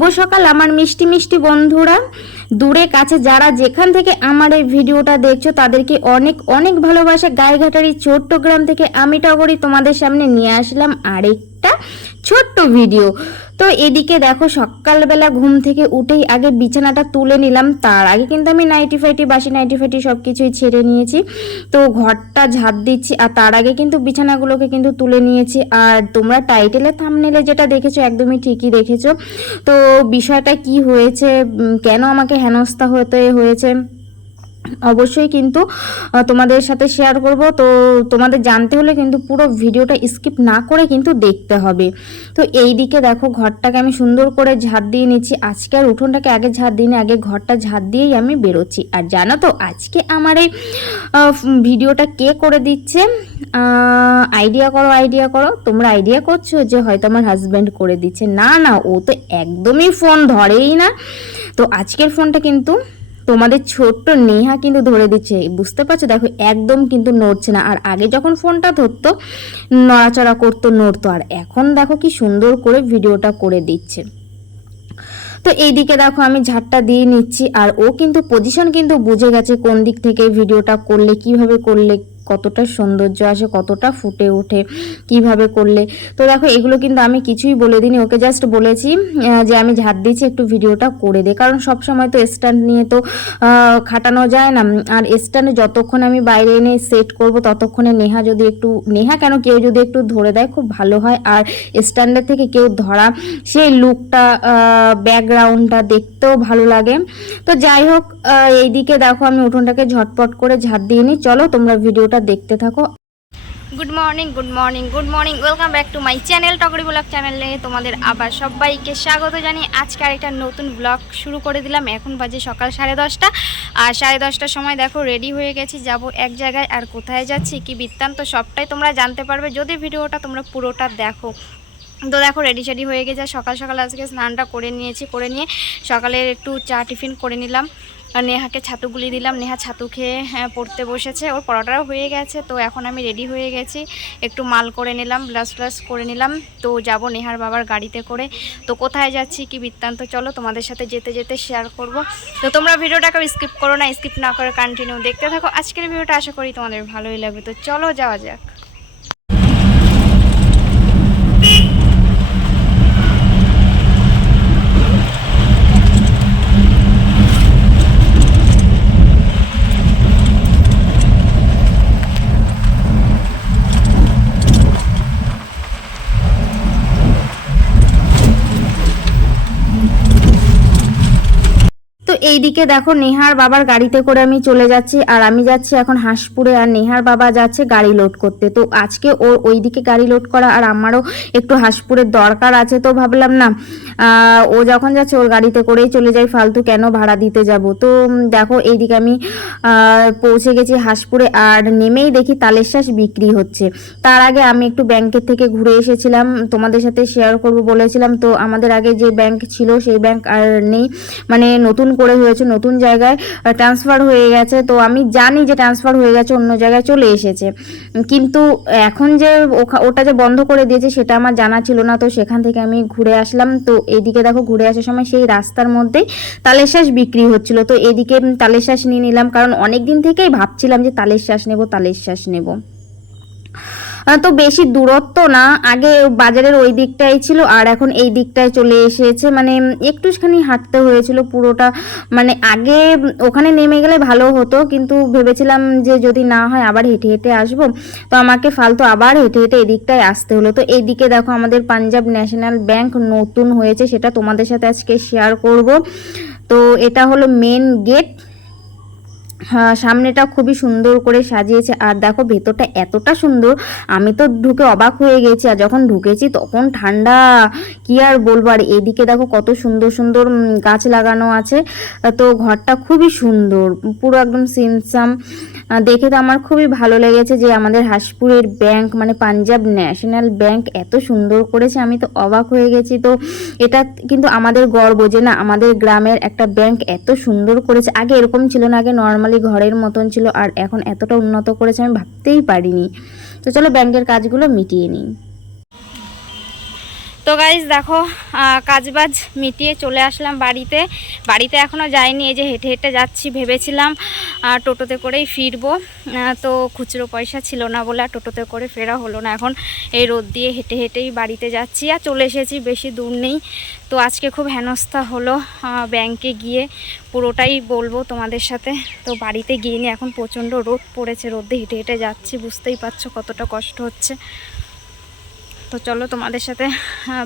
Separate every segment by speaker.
Speaker 1: শুভ সকাল, আমার মিষ্টি মিষ্টি বন্ধুরা। দূরে, কাছে যারা যেখান থেকে আমার এই ভিডিওটা দেখছ, তাদেরকে অনেক অনেক ভালোবাসা। গায়েঘাটারি চট্টগ্রাম থেকে আমি টগরি তোমাদের সামনে নিয়ে আসলাম আরেকটা ছোট্ট ভিডিও। তো এদিকে দেখো সকালবেলা ঘুম থেকে উঠেই আগে বিছানাটা তুলে নিলাম। তার আগে কিন্তু আমি নাইটি ফাইটি বাসি নাইটি ফাইটি সব কিছুই ছেড়ে নিয়েছি। তো ঘরটা ঝাঁপ দিচ্ছি আর তার আগে কিন্তু বিছানাগুলোকে কিন্তু তুলে নিয়েছি। আর তোমরা টাইটেলে থামনেলে যেটা দেখেছ একদমই ঠিকই দেখেছ। তো বিষয়টা কি হয়েছে কেন আমাকে হেনস্থা হতে হয়েছে? অবশ্যই কিন্তু তোমাদের সাথে শেয়ার করব। তো তোমাদের জানতে হলে কিন্তু পুরো ভিডিওটা স্কিপ না করে কিন্তু দেখতে হবে। তো এই দিকে দেখো ঘরটাকে আমি সুন্দর করে ঝাড় দিয়ে নিচ্ছি। আজকে আর উঠোনটাকে আগে ঝাড় দিইনি, আগে ঘরটা ঝাড় দিয়েই আমি বেরোচ্ছি। আর জানো তো, আজকে আমার এই ভিডিওটা কে করে দিচ্ছে? আইডিয়া করো আইডিয়া করো। তোমরা আইডিয়া করছ যে হয়তো আমার হাজব্যান্ড করে দিচ্ছে। না না, ও তো একদমই ফোন ধরেই না। তো আজকের ফোনটা কিন্তু তোমাদের ছোট্ট নেহা কিন্তু ধরে দিচ্ছে। বুঝতে পারছ? দেখো, একদম কিন্তু নড়ছে না। আর আগে যখন ফোনটা ধরতো, নড়াচড়া করতো, নড়তো। আর এখন দেখো কি সুন্দর করে ভিডিওটা করে দিচ্ছে। তো এইদিকে দেখো, আমি ঝাড়টা দিয়ে নিচ্ছি। আর ও কিন্তু পজিশন কিন্তু বুঝে গেছে কোন দিক থেকে ভিডিওটা করলে, কীভাবে করলে কতটা সৌন্দর্য আসে, কতটা ফুটে ওঠে, কীভাবে করলে। তো দেখো, এগুলো কিন্তু আমি কিছুই বলে দিইনি। ওকে জাস্ট বলেছি যে আমি ঝাড় দিচ্ছি একটু ভিডিওটা করে দে। কারণ সব সময় তো স্ট্যান্ড নিয়ে তো খাটানো যায় না। আর স্ট্যান্ডে যতক্ষণ আমি বাইরে এনে সেট করব, ততক্ষণে নেহা যদি একটু, নেহা কেন কেউ যদি একটু ধরে দেয়, খুব ভালো হয়। আর স্ট্যান্ডের থেকে কেউ ধরা, সেই লুকটা ব্যাকগ্রাউন্ডটা দেখতেও ভালো লাগে। তো যাই হোক এইদিকে দেখো, আমি উঠোনটাকে ঝটপট করে ঝাড় দিয়ে নিই। চলো, তোমরা ভিডিওটা দেখতে থাকো। Good morning good morning good morning welcome back to my channel টকরি blog চ্যানেলে তোমাদের আবার সবাইকে স্বাগত জানিয়ে আজকে আরেকটা নতুন ব্লগ শুরু করে দিলাম। এখন বাজে সকাল সাড়ে দশটা। আর সাড়ে দশটার সময় দেখো রেডি হয়ে গেছি, যাব এক জায়গায় আর কোথায় যাচ্ছি, কি বৃত্তান্ত, সবটাই তোমরা জানতে পারবে। যদি ভিডিওটা তোমরা পুরোটা দেখো। তো দেখো রেডি শেডি হয়ে গেছে। আর সকাল সকাল আজকে স্নানটা করে নিয়েছি, করে নিয়ে সকালের একটু চা টিফিন করে নিলাম। নেহাকে ছাতু গুলি দিলাম। নেহা ছাতু খেয়ে হ্যাঁ, পড়তে বসেছে। ওর পরোটাও হয়ে গেছে তো এখন আমি রেডি হয়ে গেছি। একটু মাল করে নিলাম ব্লাস ব্লাস করে নিলাম। তো যাব নেহার বাবার গাড়িতে করে। তো কোথায় যাচ্ছি কি বৃত্তান্ত চলো তোমাদের সাথে যেতে যেতে শেয়ার করব। তো তোমরা ভিডিওটাকে স্কিপ করো না স্কিপ না করে কন্টিনিউ দেখতে থাকো। আজকের ভিডিওটা আশা করি তোমাদের ভালোই লাগবে। তো চলো যাওয়া যাক। এইদিকে দেখো নেহার বাবার গাড়িতে করে আমি চলে যাচ্ছি, আর আমি যাচ্ছি এখন হাঁসপুরে, আর নেহার বাবা যাচ্ছে গাড়ি লোড করতে। তো আজকে ওর ওইদিকে গাড়ি লোড করা, আর আমারও একটু হাঁসপুরের দরকার আছে তো ভাবলাম না ও যখন যাচ্ছে ওর গাড়িতে করেই চলে যাই, ফালতু কেন ভাড়া দিতে যাব? তো দেখো এইদিকে আমি পৌঁছে গেছি হাঁসপুরে, আর নেমেই দেখি তালের শ্বাস বিক্রি হচ্ছে। তার আগে আমি একটু ব্যাংকের থেকে ঘুরে এসেছিলাম, তোমাদের সাথে শেয়ার করব বলেছিলাম, তো আমাদের আগে যে ব্যাংক ছিল, সেই ব্যাংক আর নেই। মানে নতুন করে হয়েছে, নতুন জায়গায় ট্রান্সফার হয়ে গেছে। তো আমি জানি যে ট্রান্সফার হয়ে গেছে, অন্য জায়গায় চলে এসেছে। কিন্তু এখন যে ওটা যে বন্ধ করে দিয়েছে, সেটা আমার জানা ছিল না। তো সেখান থেকে আমি ঘুরে আসলাম। তো এইদিকে দেখো, ঘুরে আসার সময় সেই রাস্তার মধ্যেই তালের শ্বাস বিক্রি হচ্ছিল। তো এদিকে তালের শ্বাস নিয়ে নিলাম। কারণ অনেক দিন থেকেই ভাবছিলাম যে তালের শ্বাস নেব, তালের শ্বাস নেব। তো বেশি দূরত্ব না। আগে বাজারের ওই দিকটাই ছিল, আর এখন এই দিকটায় চলে এসেছে। মানে একটুখানি হাঁটতে হয়েছিল পুরোটা। মানে আগে ওখানে নেমে গেলে ভালো হতো, কিন্তু ভেবেছিলাম যে যদি না হয় আবার হেঁটে হেঁটে আসব। তো আমাকে ফালতু আবার হেঁটে হেঁটে এদিকটায় আসতে হলো। তো এইদিকে দেখো আমাদের পাঞ্জাব ন্যাশনাল ব্যাংক নতুন হয়েছে, সেটা তোমাদের সাথে আজকে শেয়ার করব। তো এটা হলো মেন গেট সামনেটা খুবই সুন্দর করে সাজিয়েছে। আর দেখো, ভেতরটা এতটা সুন্দর, আমি তো ঢুকে অবাক হয়ে গেছি। আর যখন ঢুকেছি, তখন ঠান্ডা, কি আর বলব? আর এদিকে দেখো, কত সুন্দর সুন্দর গাছ লাগানো আছে। তো ঘরটা খুবই সুন্দর, পুরো একদম সিমসাম। দেখে তো আমার খুবই ভালো লেগেছে যে আমাদের হাসপুরের ব্যাংক মানে পাঞ্জাব ন্যাশনাল ব্যাংক, এত সুন্দর করেছে। আমি তো অবাক হয়ে গেছি। তো এটা কিন্তু আমাদের গর্ব যে না, আমাদের গ্রামের একটা ব্যাংক এত সুন্দর করেছে। আগে এরকম ছিল না, আগে নর্মালি ঘরের মতন ছিল আর এখন এতটা উন্নত করেছে আমি ভাবতেই পারিনি। তো চলো ব্যাংকের কাজগুলো মিটিয়ে নিই। তো গাইজ দেখো কাজবাজ মিটিয়ে চলে আসলাম বাড়িতে। বাড়িতে এখনও যাইনি, এই যে হেঁটে হেঁটে যাচ্ছি ভেবেছিলাম টোটোতে করেই ফিরবো। তো খুচরো পয়সা ছিল না বলে আর টোটোতে করে ফেরা হলো না। এখন এই রোদ দিয়ে হেঁটে হেঁটেই বাড়িতে যাচ্ছি আর চলে এসেছি, বেশি দূর নেই। তো আজকে খুব হেনস্থা হলো ব্যাংকে গিয়ে পুরোটাই বলব তোমাদের সাথে। তো বাড়িতে গিয়ে নিয়ে এখন প্রচণ্ড রোদ পড়েছে, রোদে হেঁটে হেঁটে যাচ্ছি, বুঝতেই পারছ কতটা কষ্ট হচ্ছে। তো চলো তোমাদের সাথে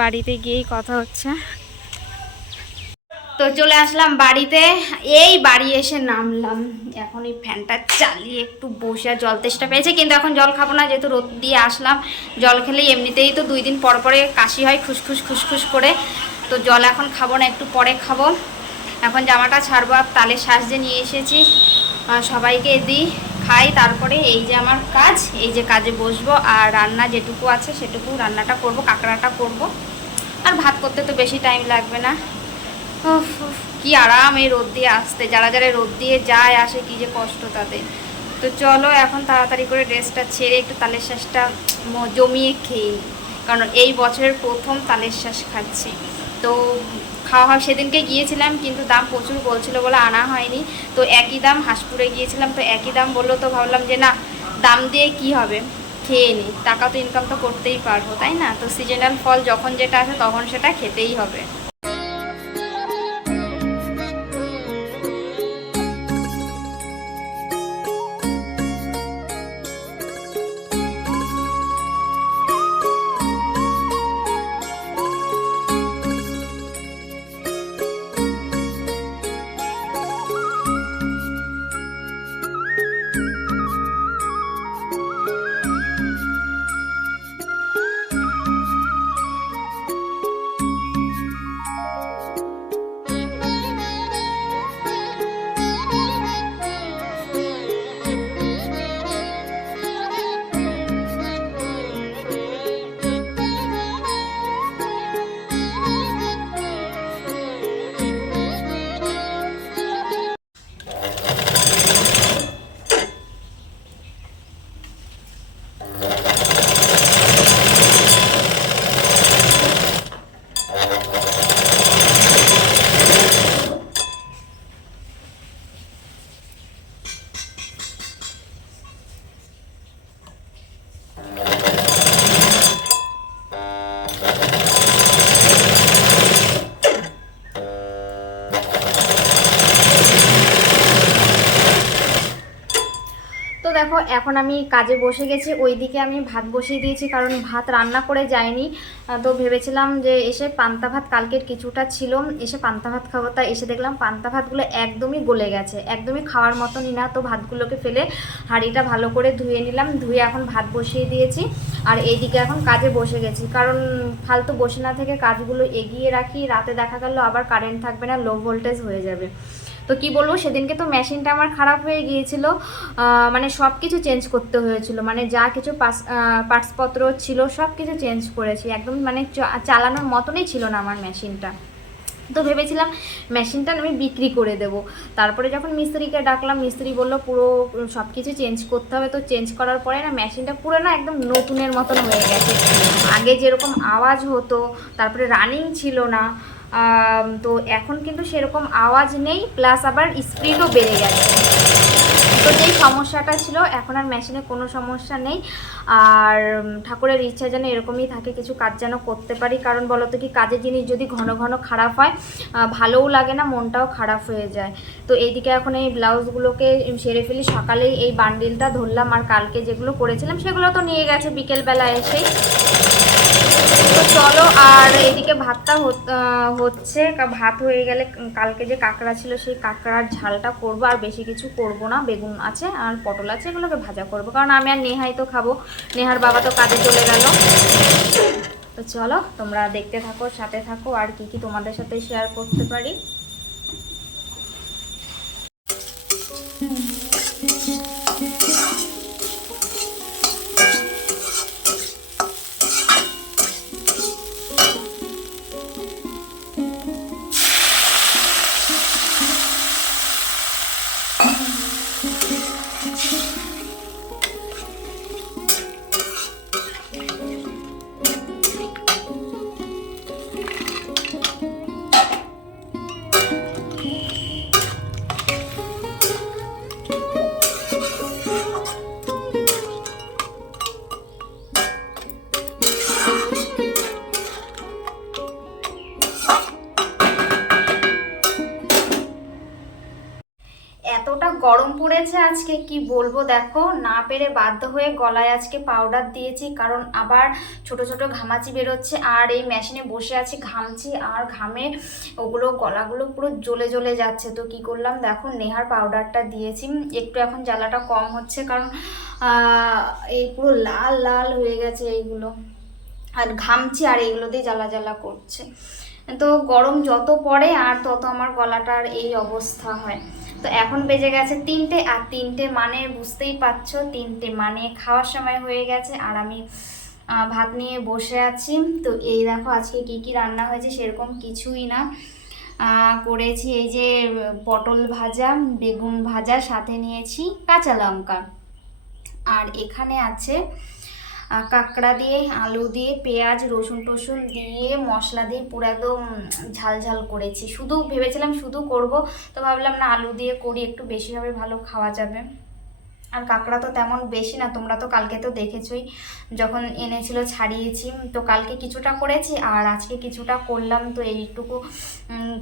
Speaker 1: বাড়িতে গিয়েই কথা হচ্ছে। তো চলে আসলাম বাড়িতে, এই বাড়ি এসে নামলাম। এখন এই ফ্যানটা চালিয়ে একটু বসে, জল তেষ্টা পেয়েছে, কিন্তু এখন জল খাব না, যেহেতু রোদ দিয়ে আসলাম। জল খেলেই এমনিতেই তো দুই দিন পর পরে কাশি হয়, খুসখুস খুসখুস করে। তো জল এখন খাব না, একটু পরে খাব। এখন জামাটা ছাড়বো আর তালের শ্বাস যে নিয়ে এসেছি। সবাইকে দিই। খাই, তারপরে এই যে আমার কাজ, এই যে কাজে বসবো আর রান্না যেটুকু আছে সেটুকু রান্নাটা করব, কাঁকড়াটা করব। আর ভাত করতে তো বেশি টাইম লাগবে না। কি আরাম এই রোদ দিয়ে আসতে। যারা যারা রোদ দিয়ে যায়, আসে, কি যে কষ্ট তাদের। তো চলো এখন তাড়াতাড়ি করে ড্রেসটা ছেড়ে একটু তালের শ্বাসটা জমিয়ে খেয়ে। কারণ এই বছরের প্রথম তালের শ্বাস খাচ্ছি। তো খাওয়া হয়, সেদিনকে গিয়েছিলাম, কিন্তু দাম প্রচুর বলছিল বলে আনা হয়নি। তো একই দাম হাঁসপুরে গিয়েছিলাম, তো একই দাম বলল, তো ভাবলাম যে না, দাম দিয়ে কি হবে? খেয়ে নিই টাকা তো ইনকাম তো করতেই পারব, তাই না? তো সিজনাল ফল যখন যেটা আসে, তখন সেটা খেতেই হবে। এখন আমি কাজে বসে গেছি, ওইদিকে আমি ভাত বসিয়ে দিয়েছি কারণ ভাত রান্না করে যায়নি তো ভেবেছিলাম যে এসে পান্তা ভাত কালকের কিছুটা ছিল, এসে পান্তা ভাত খাব। তা এসে দেখলাম পান্তা ভাতগুলো একদমই গলে গেছে, একদমই খাওয়ার মতনই না। তো ভাতগুলোকে ফেলে হাঁড়িটা ভালো করে ধুয়ে নিলাম, ধুয়ে এখন ভাত বসিয়ে দিয়েছি আর এইদিকে এখন কাজে বসে গেছি। কারণ ফালতু বসে না থেকে কাজগুলো এগিয়ে রাখি, রাতে দেখা গেল আবার কারেন্ট থাকবে না লো ভোল্টেজ হয়ে যাবে। তো কি বলব, সেদিনকে তো মেশিনটা আমার খারাপ হয়ে গিয়েছিল। মানে সব কিছু চেঞ্জ করতে হয়েছিল। মানে যা কিছু পার্টসপত্র ছিল সব কিছু চেঞ্জ করেছি। একদম মানে চালানোর মতনই ছিল না আমার মেশিনটা তো ভেবেছিলাম মেশিনটা আমি বিক্রি করে দেব। তারপরে যখন মিস্ত্রিকে ডাকলাম, মিস্ত্রি বলল, পুরো সব কিছু চেঞ্জ করতে হবে। তো চেঞ্জ করার পরে না মেশিনটা পুরো না একদম নতুনের মতন হয়ে গেছে। আগে যেরকম আওয়াজ হতো, তারপরে রানিং ছিল না। তো এখন কিন্তু সেরকম আওয়াজ নেই প্লাস আবার স্পিডও বেড়ে গেছে। তো যেই সমস্যাটা ছিল, এখন আর মেশিনে কোনো সমস্যা নেই। আর ঠাকুরের ইচ্ছা যেন এরকমই থাকে, কিছু কাজ যেন করতে পারি। কারণ বলতো কি কাজের জিনিস যদি ঘন ঘন খারাপ হয় ভালোও লাগে না, মনটাও খারাপ হয়ে যায়। তো এইদিকে এখন এই ব্লাউজগুলোকে সেরে ফেলি। সকালেই এই বান্ডিলটা ধরলাম, আর কালকে যেগুলো করেছিলাম সেগুলো তো নিয়ে গেছে বিকেলবেলা এসেই। আর এদিকে ভাতটা হচ্ছে ভাত হয়ে গেলে কালকে যে কাঁকড়া ছিল সেই কাঁকড়ার ঝালটা করব, আর বেশি কিছু করব না। বেগুন আছে আর পটল আছে, এগুলোকে ভাজা করব। কারণ আমি আর নেহাই তো খাব। নেহার বাবা তো কাজে চলে গেল। তো চলো, তোমরা দেখতে থাকো, সাথে থাকো, আর কি কি তোমাদের সাথে শেয়ার করতে পারি।
Speaker 2: আজকে কি বলব দেখো, না পেরে বাধ্য হয়ে গলায় আজকে পাউডার দিয়েছি, কারণ আবার ছোট ছোট ঘামাচি বেরোচ্ছে, আর এই মেশিনে বসে আছি, ঘামছি, আর ঘামে ওগুলো, গলাগুলো পুরো জ্বলে জ্বলে যাচ্ছে। তো কি করলাম, দেখো নেহার পাউডারটা দিয়েছি। একটু এখন জ্বালাটা কম হচ্ছে, কারণ এই পুরো লাল লাল হয়ে গেছে এইগুলো। আর ঘামছি, আর এইগুলো দিয়ে জ্বালা জ্বালা করছে। তো গরম যত পড়ে আর তত আমার গলাটার এই অবস্থা হয়। তো এখন বেজে গেছে তিনটে আর তিনটে মানে বুঝতেই পারছ, তিনটে মানে খাওয়ার সময় হয়ে গেছে আর আমি ভাত নিয়ে বসে আছি। তো এই দেখো আজকে কি কি রান্না হয়েছে সেরকম কিছুই না। করেছি এই যে পটল ভাজা, বেগুন ভাজা, সাথে নিয়েছি কাঁচা লঙ্কা। আর এখানে আছে কাঁকড়া দিয়ে, আলু দিয়ে, পেঁয়াজ, রসুন টসুন দিয়ে, মশলা দিয়ে পুরো একদম ঝাল ঝাল করেছি। শুধু ভেবেছিলাম শুধু করব, তো ভাবলাম না আলু দিয়ে করি, একটু বেশি হবে, ভালো খাওয়া যাবে। আর কাঁকড়া তো তেমন বেশি না, তোমরা তো কালকে তো দেখেছই, যখন এনেছিল ছাড়িয়েছি, তো কালকে কিছুটা করেছি, আর আজকে কিছুটা করলাম, তো এইটুকু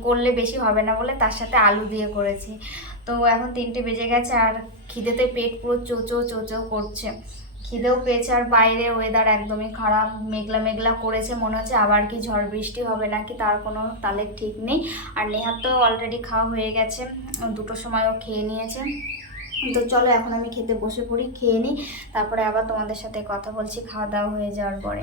Speaker 2: করলে বেশি হবে না বলে তার সাথে আলু দিয়ে করেছি। তো এখন তিনটে বেজে গেছে, আর খিদেতে পেট পুরো চোচো চোচো করছে। খিদেও পেয়েছে আর বাইরে ওয়েদার একদমই খারাপ। মেঘলা মেঘলা করেছে, মনে হচ্ছে আবার কি ঝড় বৃষ্টি হবে নাকি তার কোনো তালের ঠিক নেই। আর নেহার তো অলরেডি খাওয়া হয়ে গেছে দুটোর সময়ও খেয়ে নিয়েছে। তো চলো এখন আমি খেতে বসে পড়ি, খেয়ে নিই, তারপরে আবার তোমাদের সাথে কথা বলছি, খাওয়া দাওয়া হয়ে যাওয়ার পরে।